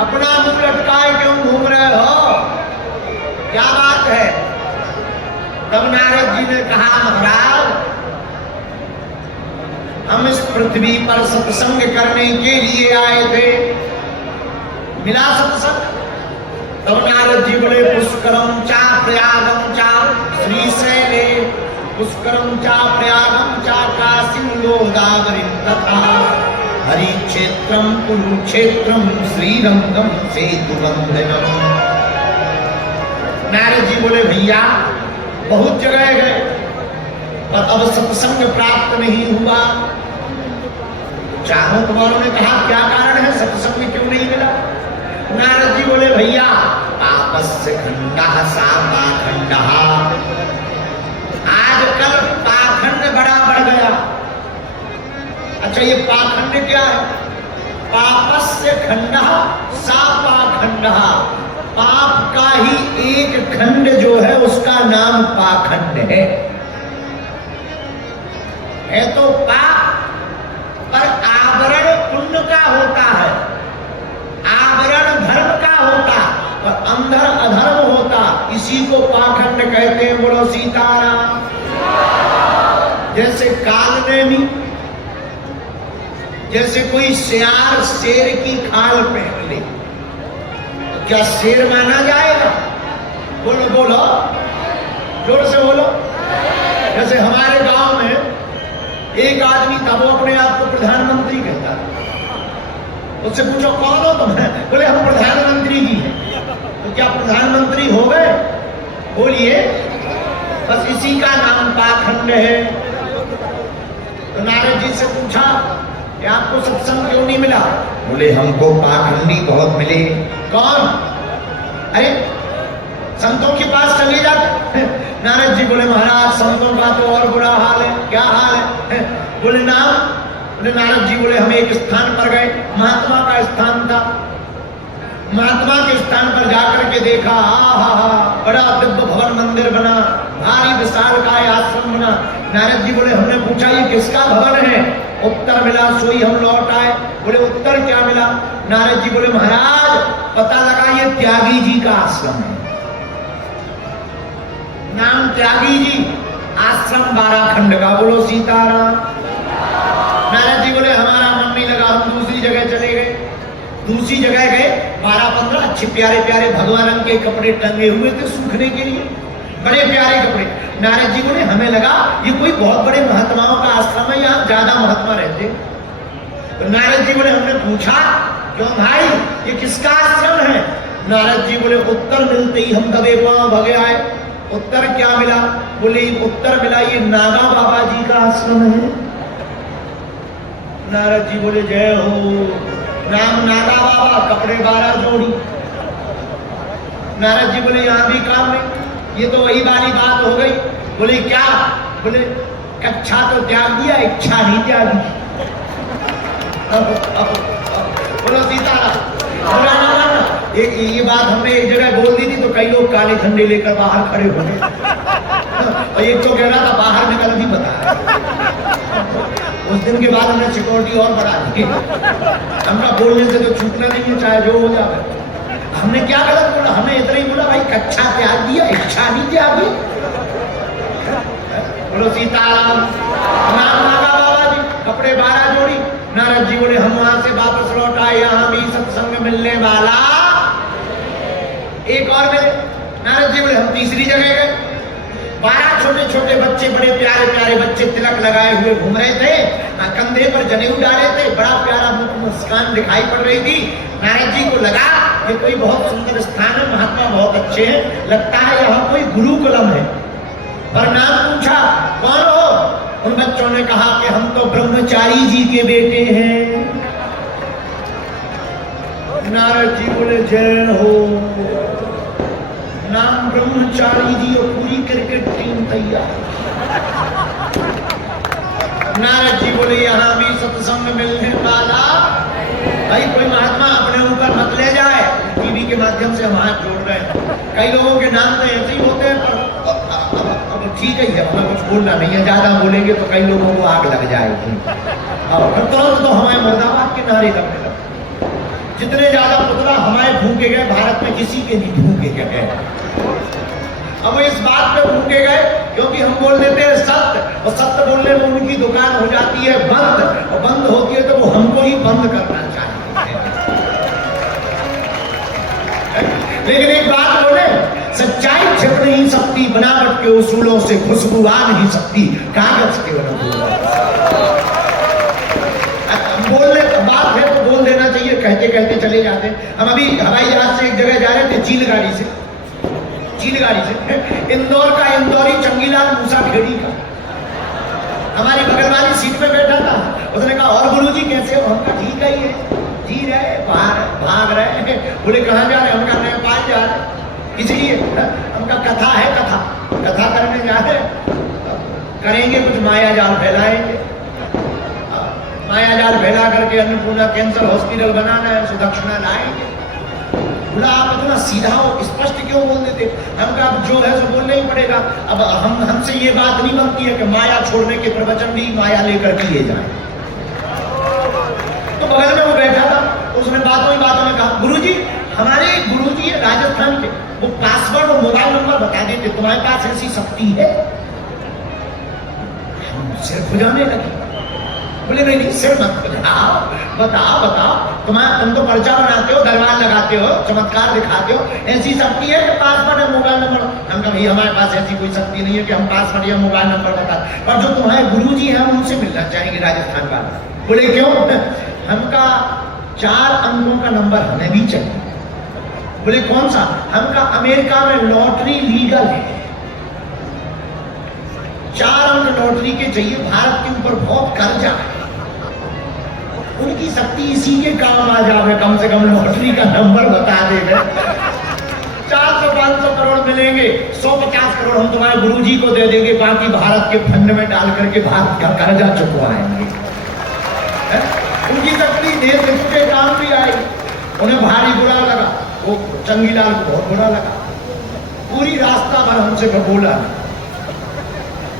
अपना मुंह लटकाए क्यों घूम रहे हो? क्या बात है? तब नारद जी ने कहा, महाराज हम इस पृथ्वी पर सत्संग करने के लिए आए थे, मिला सत्संग? तब नारद जी बोले, पुष्करम चा प्रयागम चा श्रीशैले, पुष्करम चा प्रयागम चा काशीं गोदावरीं तथा हरि क्षेत्रम कुरुक्षेत्रम श्रीरंगम सेतुबंधनम। नारद जी बोले, भैया बहुत जगह गए पर अब सत्संग प्राप्त नहीं हुआ। चारों कुमारों ने कहा, क्या कारण है, सत्संग क्यों नहीं मिला? नारद जी बोले, भैया पापस्य खंडः सा पाखंडः। आजकल पाखंड बड़ा बढ़ गया। अच्छा, ये पाखंड क्या है? पापस्य खंडः सा पाखंडः। पाप का ही एक खंड जो है उसका नाम पाखंड है तो पाप पर आवरण पुण्य का होता है, आवरण धर्म का होता, पर अंदर अधर्म होता, इसी को पाखंड कहते हैं। बोलो सीताराम। जैसे कालनेमी, जैसे कोई सियार शेर की खाल पहन ले, क्या शेर माना जाएगा? बोलो बोलो, जोर से बोलो। जैसे हमारे गांव में एक आदमी था, वो अपने आप को प्रधानमंत्री कहता था। उससे पूछो, कौन हो तुम? बोले, हम प्रधानमंत्री जी हैं। तो क्या प्रधानमंत्री हो गए? बोलिए, बस इसी का नाम पाखंड है। तो नारद जी से पूछा कि आपको सत्संग क्यों नहीं मिला? बोले, हमको पाखंडी बहुत मिले। कौन? अरे संतों के पास चले जाते। नारद जी बोले, महाराज संतों का तो और बुरा हाल है। क्या हाल है? बोले, नाम? बोले, नारद जी बोले, हम एक स्थान पर गए, महात्मा का स्थान था। महात्मा के स्थान पर जाकर के देखा, बड़ा दिव्य भवन मंदिर बना, भारी विशाल का आश्रम बना। नारद जी बोले, हमने पूछा, ये किसका भवन है? उत्तर मिला, सोई हम लौट आए। बोले, उत्तर क्या मिला? नारद जी बोले, महाराज पता लगा ये त्यागी जी का आश्रम है। नाम त्यागी जी, आश्रम 12 खंड का। बोलो सीताराम। नारद जी बोले, हमारा मन नहीं लगा, हम दूसरी जगह चले गए। दूसरी जगह गए, 12-15 अच्छे प्यारे प्यारे भगवा रंग के कपड़े टंगे हुए थे सूखने के लिए, बड़े प्यारे कपड़े। नारद जी बोले, हमें लगा ये कोई बहुत बड़े महात्माओं का आश्रम है, यहाँ ज्यादा महात्मा रहते। तो नारद जी बोले, हमने पूछा, क्यों भाई ये किसका आश्रम है? नारद जी बोले, उत्तर मिलते ही हम दबे पांव भगे आए। उत्तर क्या मिला? बोले, उत्तर मिला ये नागा बाबा जी का आश्रम है। नारद जी बोले, जय हो। नाम नागा बाबा, कपड़े 12 जोड़ी। नारद जी बोले, यहाँ भी काम नहीं। ये तो वही वाली बात हो गई। बोले, क्या? बोले, कच्छा तो त्याग दिया, इच्छा नहीं त्यागी। बोलो सीताराम। एक ये बात हमने एक जगह बोल दी थी तो कई लोग काले झंडे लेकर बाहर खड़े हो गए। और एक तो कह रहा था बाहर निकल नहीं बता। उस दिन के बाद हमने सिक्योरिटी और बढ़ा दी। हमरा बोलने से तो छूटना नहीं है, चाहे जो हो जाए। हमने क्या गलत बोला? हमने इतना ही बोला, भाई कच्छा त्याग दिया, इच्छा नहीं त्यागी। बोलो सीताराम। नाम नागा बाबा जी, कपड़े 12 जोड़ी। नारद जी बोले, हम वहां से वापस लौट आए, यहाँ भी सत्संग मिलने वाला। एक और मिले। नारद जी बोले, हम तीसरी जगह गए। 12 छोटे छोटे बच्चे, बड़े प्यारे प्यारे बच्चे, तिलक लगाए हुए घूम रहे थे, कंधे पर जनेऊ डाले थे, बड़ा प्यारा मुस्कान दिखाई पड़ रही थी। नारद जी को लगा ये कोई बहुत सुंदर स्थान है, महात्मा बहुत अच्छे हैं, लगता है यहाँ कोई गुरुकुलम है। पर नाम पूछा, कौन हो? उन बच्चों ने कहा कि हम तो ब्रह्मचारी जी के बेटे हैं। नारद जी बोले, जय हो। नाम ब्रह्मचारी जी और पूरी क्रिकेट टीम तैयार। नारद जी बोले, यहाँ भी सत्संग मिलने वाला। भाई कोई महात्मा अपने ऊपर मत ले जाए, टीवी के माध्यम से हम हाथ जोड़ रहे हैं। कई लोगों के नाम तो ऐसे ही होते हैं, पर अब ठीक है, हमें कुछ बोलना नहीं है, ज्यादा बोलेंगे तो कई लोगों को आग लग जाएगी। और तुरंत तो हमारे मुर्दाबाद के नारे लगने लगे। जितने ज्यादा पुतला हमारे फूके गए, भारत में किसी के नहीं फूके गए। अब वो इस बात पे फूके गए क्योंकि हम बोल देते हैं सत्य, और सत्य बोलने में उनकी दुकान हो जाती है बंद, और बंद होती है तो वो हमको ही बंद करना चाहते हैं। लेकिन एक बात बोले, सच्चाई छिप नहीं सकती बनावट के उसूलों से, खुशबू आ नहीं सकती कागज के बोलने का बात है तो बोल देना चाहिए, कहते कहते चले जाते हैं। हम अभी हवाई जहाज से एक जगह जा रहे थे, चीलगाड़ी से इंदौर का इंदौरी चंगीलाल मूसाखेड़ी का हमारी बगल वाली सीट पे बैठा था। उसने कहा और गुरुजी कैसे हो? हम कहा ठीक है, ये जी रहे, भाग रहे। बोले कहाँ जा रहे? हम कहा नेपाल जा रहे। इसलिए हमका कथा है, कथा करने जा रहे, करेंगे कुछ माया जाल फैलाएंगे, माया जाल फैला करके अन्नपूर्णा कैंसर हॉस्पिटल बनाना है, सुदक्षिणा लाएंगे। बोला आप इतना सीधा हो, स्पष्ट क्यों बोल देते? हम कहा जो है सो बोलना ही पड़ेगा। अब हमसे ये बात नहीं बनती है कि माया छोड़ने के प्रवचन भी माया लेकर किए जाए। तो बगल में वो बैठा था, उसने बातों में कहा गुरुजी, हमारे गुरुजी है राजस्थान के, वो पासवर्ड और मोबाइल नंबर बता देते, तुम्हारे पास ऐसी शक्ति है? हम सिर खुजाने लगे। बोले नहीं सिर मत खुजाओ, बताओ तुम तो पर्चा बनाते हो, दरबार लगाते हो, चमत्कार दिखाते हो, ऐसी शक्ति है कि पासवर्ड या मोबाइल नंबर? हम कहा भाई हमारे पास ऐसी कोई शक्ति नहीं है कि हम पासवर्ड या मोबाइल नंबर बताते, पर जो तुम्हारे गुरुजी हैं हम उनसे मिलना चाहेंगे राजस्थान वाले। बोले क्यों? हमका 4 अंकों का नंबर हमें भी चाहिए। बोले कौन सा? हमका अमेरिका में लॉटरी लीगल है, 4 अंक लॉटरी के चाहिए, भारत के ऊपर बहुत कर्जा है, उनकी शक्ति इसी के काम आ जावे, कम से कम लॉटरी का नंबर बता देंगे, 400-500 करोड़ मिलेंगे, 150 करोड़ हम तुम्हारे गुरुजी को दे देंगे, बाकी भारत के फंड में डाल करके भारत का कर्जा चुकवाएंगे। उनकी शक्ति देश के काम भी आई। उन्हें भारी बुरा लगा, वो चंगीलाल को बहुत बुरा लगा, पूरी रास्ता भर हमसे बोला।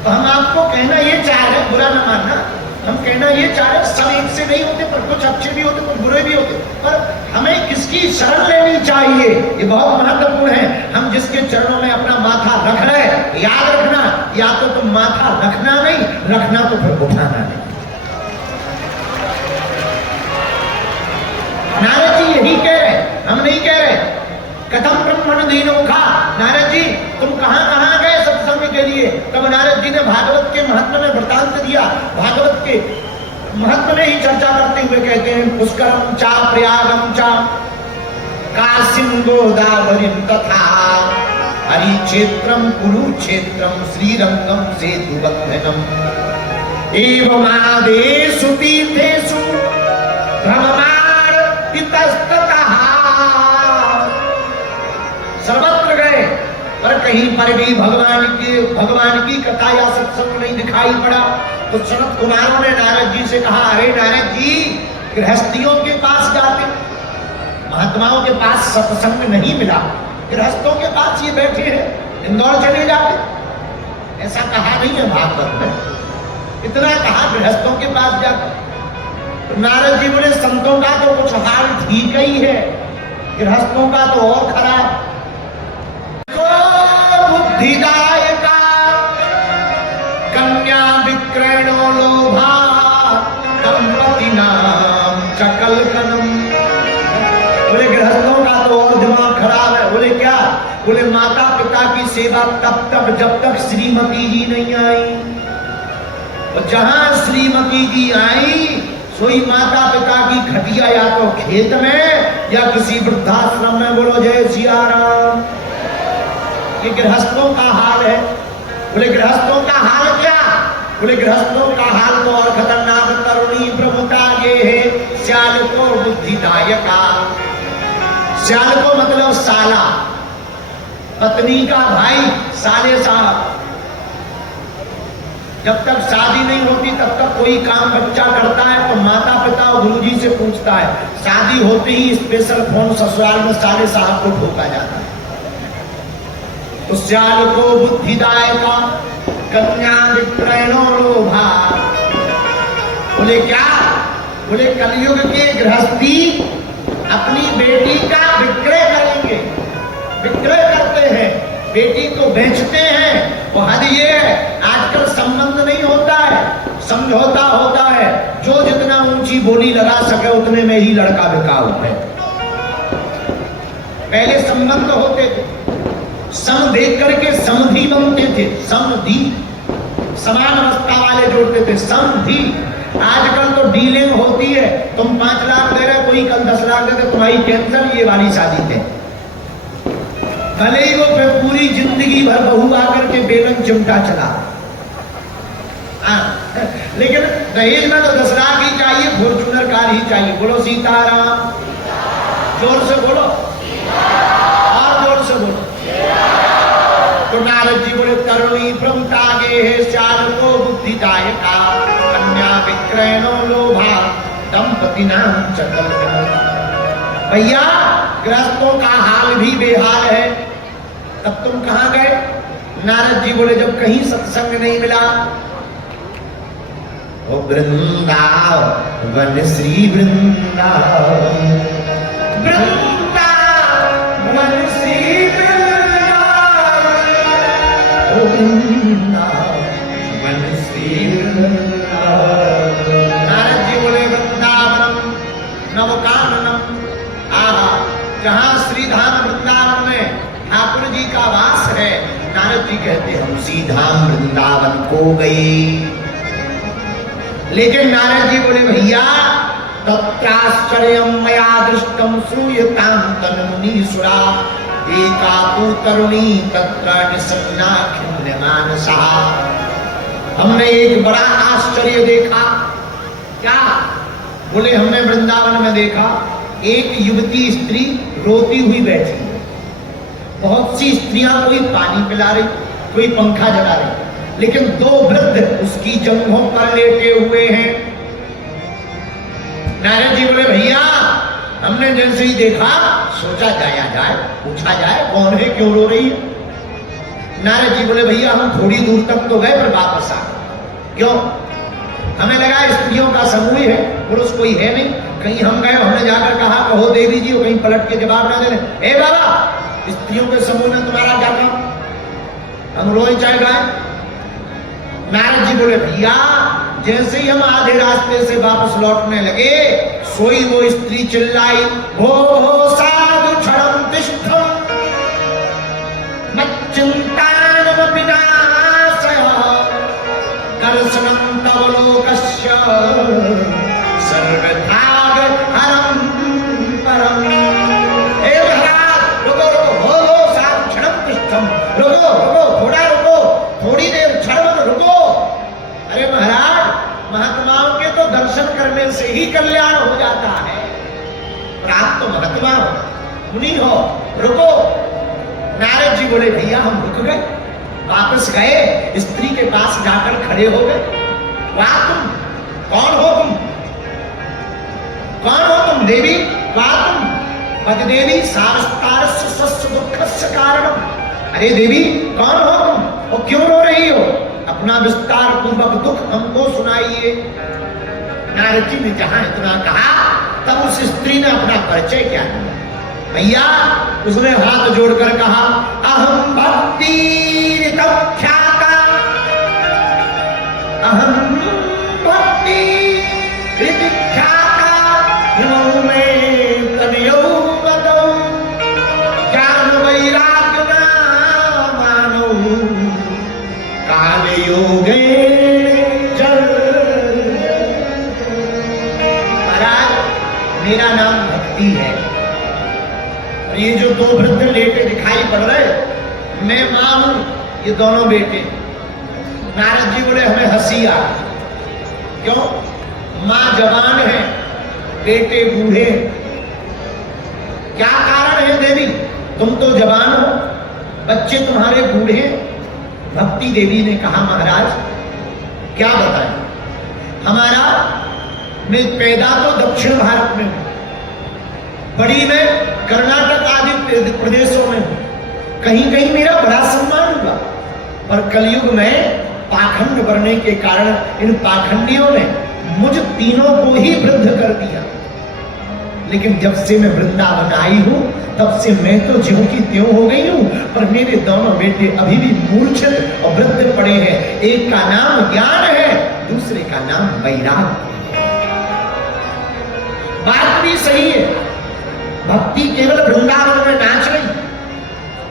तो हम आपको कहना ये चाह रहे, बुरा न मानना, हम कहना ये चाह रहे सब एक से नहीं होते, पर कुछ अच्छे भी होते, कुछ बुरे भी होते, पर हमें किसकी शरण लेनी चाहिए ये बहुत महत्वपूर्ण है। हम जिसके चरणों में अपना माथा रख रहे, याद रखना, या तो तुम माथा रखना नहीं, रखना तो फिर उठाना नहीं। नारद जी यही कह रहे, हम नहीं कह रहे। कथम ब्रह्मण दीनोखा, नारद जी तुम कहां गए सत्संग के लिए? तब नारद जी ने भागवत के महत्व में वृतांत दिया। भागवत के महत्व में ही चर्चा करते हुए कहते हैं, पुष्करम चा प्रयागम चा काशीम गोदावरीम तथा हरि क्षेत्रम कुरुक्षेत्रम श्रीरंगम सेतुबंधनम एवं आदेशु तीर्थेषु भ्रममाण इतस्ततः। सर्वत्र गए पर कहीं पर भी भगवान की कथा या सत्संग नहीं दिखाई पड़ा। तो सनत कुमारों ने नारद जी से कहा, अरे नारद जी गृहस्थियों के पास जाते, महात्माओं के पास सत्संग नहीं मिला, गृहस्थों के पास ये बैठे हैं, इंदौर चले जाते। ऐसा कहा नहीं है भागवत में, इतना कहा गृहस्थों के पास जाते। तो नारद जी बोले संतों का तो कुछ हाल ठीक ही है, गृहस्थों का तो और खराब। बुद्धिदायका कन्या विक्रयणो लोभा दंपति नाम चकलकनम। बोले गृहस्थों का तो और दिमाग खराब है। बोले क्या? बोले माता पिता की सेवा तब तक जब तक श्रीमती जी नहीं आई, और जहां श्रीमती जी आई सोई माता पिता की खटिया या तो खेत में या किसी वृद्धाश्रम में। बोलो जय सिया राम। ये गृहस्थों का हाल है। बोले गृहस्थों का हाल क्या? बोले गृहस्थों का हाल तो और खतरनाक, तरुणी प्रभुता ये है श्याल को बुद्धिदायका। श्याल को मतलब साला, पत्नी का भाई, साले साहब। जब तक शादी नहीं होती तब तक कोई काम बच्चा करता है तो माता पिता और गुरुजी से पूछता है, शादी होते ही स्पेशल फोन ससुराल में साले साहब को ठोका जाता है। तो श्याल को बुद्धिदायका कन्या विक्रयणो लोभा। बोले क्या? बोले कलयुग के गृहस्थी अपनी बेटी को बेचते हैं। वो हद ये है, आजकल संबंध नहीं होता है, समझौता होता है। जो जितना ऊंची बोली लगा सके उतने में ही लड़का बिकाऊ है। पहले संबंध होते थे, सम देख करके समधी बनते थे, समधी समान अवस्था वाले जोड़ते थे, समधी। आजकल तो डीलिंग होती है, तुम 5 लाख दे रहे, कोई कल 10 लाख दे दे, तुम्हारी कैंसर, ये वाली शादी थे। भले ही वो फिर पूरी जिंदगी भर बहू आकर के बेलन चिमटा चला, लेकिन दहेज में तो 10 लाख ही चाहिए, फॉर्च्यूनर कार ही चाहिए। बोलो सीताराम, जोर से बोलो, और जोर से बोलो। तो नारद जी बोले तरुणी प्रमतागे है श्याल को बुद्धिदायका कन्या विक्रयणो लोभा दंपति नाम चतल। भैया गृहस्थों का हाल भी बेहाल है, तब तुम कहां गए? नारद जी बोले जब कहीं सत्संग नहीं मिला। ओ वृंदावन श्री वृंदावन, वृंदावन श्री वृंदावन, ओ वृंदावन श्री वृंदावन। नारद जी बोले वृंदावनम नवकाननम, जहां श्रीधाम वृंदावन में ठाकुर जी का वास है। नारद जी कहते हम सीधाम वृंदावन को गए। लेकिन नारद जी बोले भैया तत्राश्चर्यम मया दृष्टम श्रूयताम तन्मुनीसुरा एका तु तरुणी तत्र निसन्ना खिन्नमानसा। हमने एक बड़ा आश्चर्य देखा। क्या? बोले हमने वृंदावन में देखा एक युवती स्त्री रोती हुई बैठी है। बहुत सी स्त्रियां कोई पानी पिला रही, कोई पंखा जला रही, लेकिन 2 वृद्ध उसकी जंघों पर लेटे हुए हैं। नारद जी बोले भैया हमने जैसे ही देखा सोचा जाया जाए, पूछा जाए कौन है, क्यों रो रही है। नारद जी बोले भैया हम थोड़ी दूर तक तो गए पर वापस आ गए। क्यों? हमें लगा स्त्रियों का समूह है, पुरुष कोई है नहीं। कहीं हम गए, हमने जाकर कहा कहो देवी जी, कहीं पलट के जवाब ना दे रहे, ए बाबा स्त्रियों के समूह में तुम्हारा क्या काम, हम रोए चाहे गाए। नारद जी बोले भैया जैसे ही हम आधे रास्ते से वापस लौटने लगे सोई वो स्त्री चिल्लाई, हो साधु क्षणम तिष्ठम मच्चिंतान विनाशय दर्शनम तव लोकस्य सर्वथाग हरम परम। हे महाराज रुको रुको, हो साधु क्षणम तिष्ठम, रुको रुको, थोड़ा रुको, थोड़ी देर क्षण रुको। अरे महाराज महात्माओं के तो दर्शन करने से ही कल्याण हो जाता है, और आप तो महात्मा हो, मुनि हो, रुको। नारद जी बोले भैया हम रुक गए, वापस गए, स्त्री के पास जाकर खड़े हो गए। वाह तुम कौन हो, तुम कौन हो, तुम देवी? वाह तुम पद देवी सारस्तारस्य स्वस्य दुःखस्य कारणम। अरे देवी कौन हो तुम, और क्यों रो रही हो? अपना विस्तार पूर्वक दुख हमको सुनाइए। नारद जी ने जहां इतना कहा तब उस स्त्री ने अपना परिचय क्या दिया। भैया उसने हाथ जोड़कर कहा अहम भक्ति ख्याता, अहम भक्ति ख्याता, हिमौ में तनयौ बदौ, ज्ञान वैराग्य ना मानो, काल योगे जल। महाराज मेरा नाम भक्ति है, ये जो 2 वृद्ध लेटे दिखाई पड़ रहे मैं मां हूं, ये दोनों बेटे। नारद जी बोले हमें हंसी आ, क्यों? मां जवान है, बेटे बूढ़े। क्या कारण है देवी? तुम तो जवान हो, बच्चे तुम्हारे बूढ़े। भक्ति देवी ने कहा महाराज क्या बताएं, हमारा मैं पैदा तो दक्षिण भारत में हूं, बड़ी में कर्नाटक आदि प्रदेशों में हूं, कहीं कहीं मेरा बड़ा सम्मान हुआ, पर कलयुग में पाखंड बढ़ने के कारण इन पाखंडियों ने मुझ तीनों को ही वृद्ध कर दिया। लेकिन जब से मैं वृंदावन आई हूं तब से मैं तो ज्यों की त्यों हो गई हूं, पर मेरे दोनों बेटे अभी भी मूर्छित और वृद्ध पड़े हैं। एक का नाम ज्ञान है, दूसरे का नाम वैराग्य। बात भी सही है, भक्ति केवल वृंदावन में नाच रही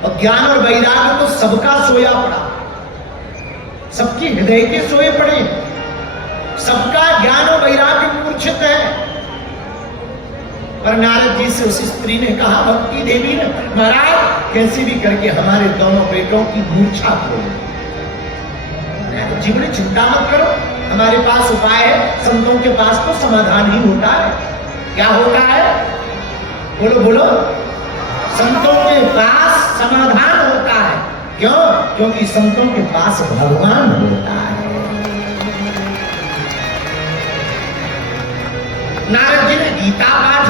और ज्ञान और वैराग्य तो सबका सोया पड़ा, सबके हृदय के सोए पड़े, सबका ज्ञान और वैराग्य मूर्छित है। पर नारद जी से उस स्त्री ने कहा, भक्ति देवी ने, महाराज कैसे भी करके हमारे दोनों बेटों की मूर्छा खोलो। नारद जी बोले, चिंता मत करो, हमारे पास उपाय है, संतों के पास तो समाधान ही होता है। क्या होता है? बोलो बोलो। संतों के पास समाधान होता है। क्यों? क्योंकि संतों के पास भगवान होता है। नारद जी ने गीता पाठ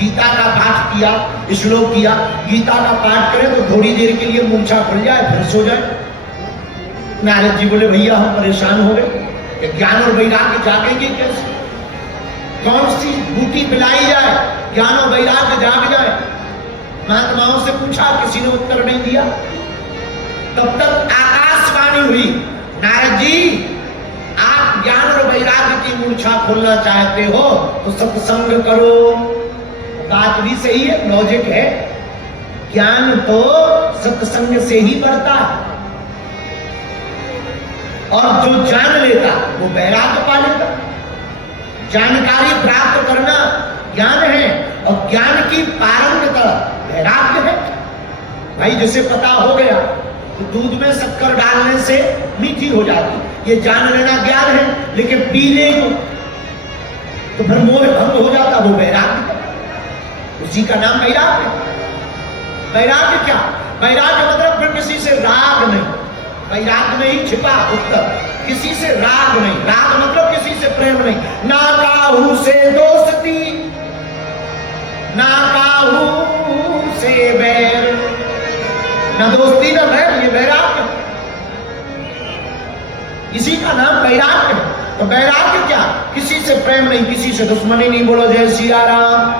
गीता का पाठ किया, श्लोक किया। गीता का पाठ करें तो थोड़ी देर के लिए मूर्छा खुल जाए, फिर सो जाए। नारद जी बोले, भैया हम परेशान हो गए, ज्ञान और वैराग्य जागेंगे कैसे? कौन सी बूटी पिलाई जाए, ज्ञान और वैराग्य जाग जाए? महात्माओं से पूछा, किसी ने उत्तर नहीं दिया। तब तक आकाशवाणी हुई, नारद जी आप ज्ञान और वैराग्य की मूर्छा खोलना चाहते हो तो सत्संग करो। बात भी सही है, लॉजिक है। ज्ञान तो सत्संग से ही बढ़ता है, और जो जान लेता वो वैराग्य पा लेता। जानकारी प्राप्त करना ज्ञान है, और ज्ञान की पारंगता वैराग्य है। भाई जिसे पता हो गया तो दूध में शक्कर डालने से मीठी हो जाती, ये जान लेना ज्ञान है। लेकिन पीने को तो फिर मोह भंग हो जाता, वो वैराग्य, उसी का नाम वैराग्य। वैराग्य क्या? वैराग्य मतलब फिर किसी से राग नहीं, वैराग्य में ही छिपा उत्तर। किसी से राग नहीं, राग मतलब किसी से प्रेम नहीं। ना काहू से दोस्ती, ना काहू से बैर, ना दोस्ती ना बैर, ये वैराग्य, इसी का नाम वैराग्य। तो वैराग्य क्या? किसी से प्रेम नहीं, किसी से दुश्मनी नहीं। बोलो जय सिया राम।